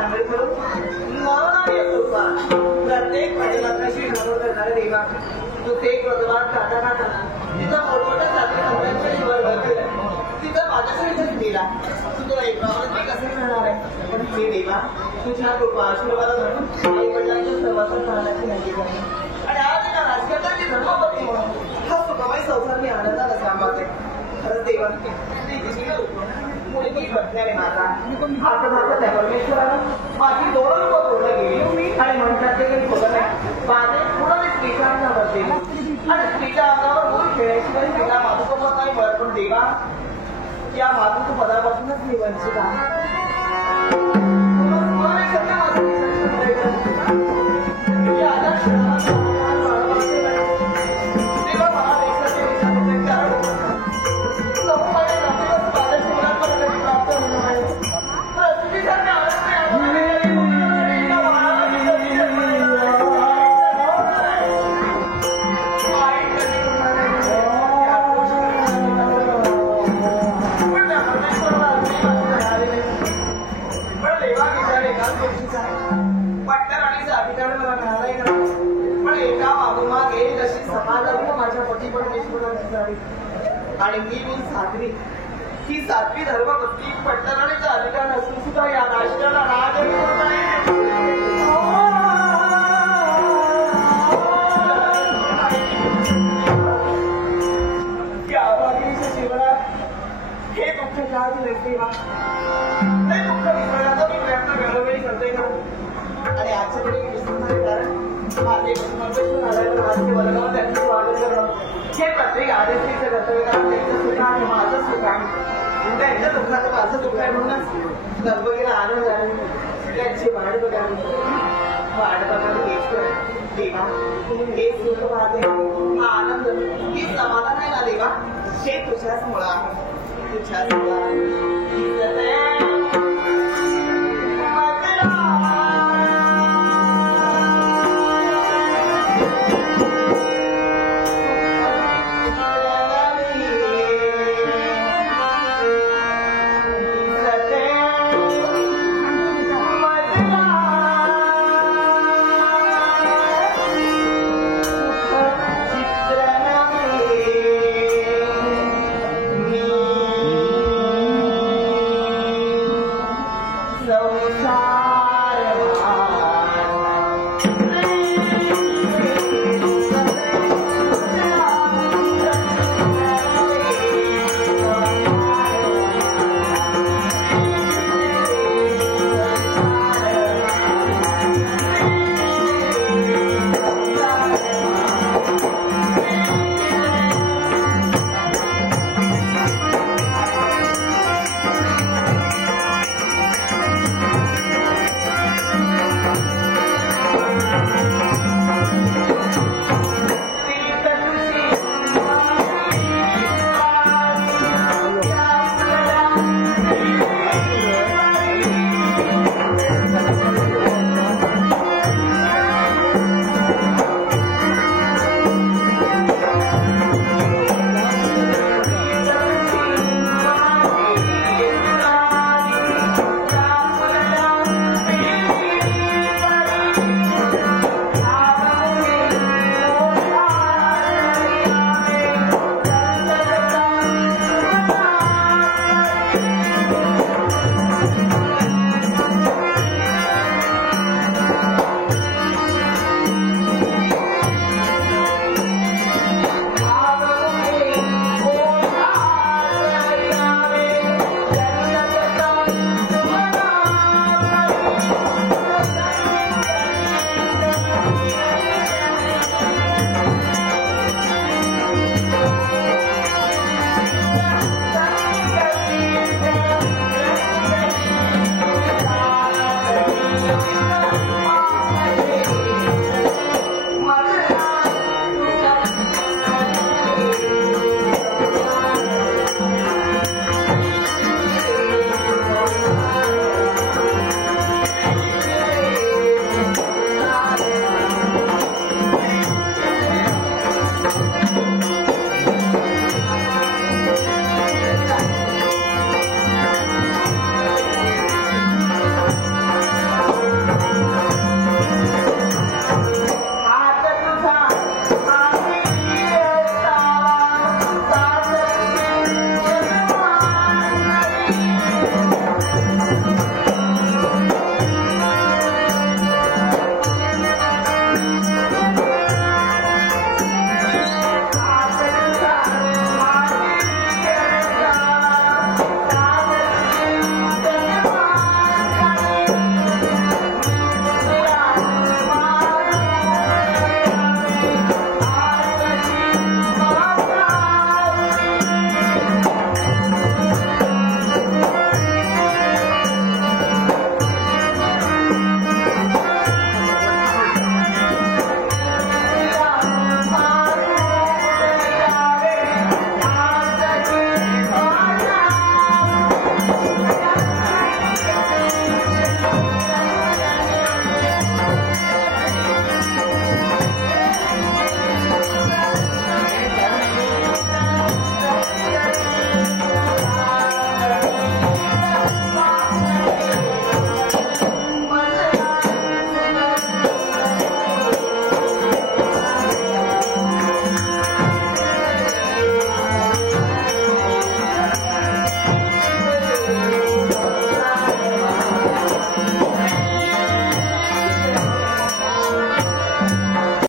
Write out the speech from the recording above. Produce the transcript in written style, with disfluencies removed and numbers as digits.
सांगितलं नवनारी असोबा प्रत्येक पाठीमागण्याशी नमोद करणारे देवा तू ते प्रभात काढा तिथं मोठमोठ्या साधे संतांच्या शिवर भरलेलं तिथं माझ्यासाठी दिला तू तुला एक प्रमाणात कसं मिळणार आहे पण हे देवा तुझ्या कृपा आशीर्वादातून आई वडिलांच्या सहवासात राहण्याची नक्की झाली आणि आज एका राजकारणाची धर्मपत्नी म्हणून हा सुखमय संसार मी आनंदाला सांभाळते खरंच देवा मुलगी बसणारे माता आता त्या परमेश्वरानं माझी दोन रूप पूर्ण केली आणि म्हणतात ते काही खोटं नाही माझे पूर्ण स्त्रीच्या भरते आणि स्त्रीच्या अंगावर मूल खेळायशिवाय तिला मातृत्व नाही मिळत पण देवा या मातृत्व पदापासूनच मी वंचित आहे आणि मी साध्वी ही साध्वी धर्मपत्नी पट्टराणीचा अधिकार नसून सुद्धा या राष्ट्राला राज या अभागिनीच्या जीवनात हे दुःख जात नसते ते दुःख विसरण्याचा मी प्रयत्न वेळोवेळी करते का आणि आजच्या वेळी विसरणारे कारण माझे माझे वर्गावर त्यांचं स्वागत करणं हे प्रत्येक आदेशीचं कर्तव्य त्यांचं सुद्धा आणि माझं सुद्धा त्यांच्या दुःखाचं माझं दुःख आहे म्हणूनच गर्भगीला आनंद आहे त्यांची वाढ बघावी वाढ बघावी हेच देवा हेच सुख पाहते हा आनंद ही समाधान आहे ना देवा हे तुझ्याच मुळं आहे तुझ्याच मुळं आहे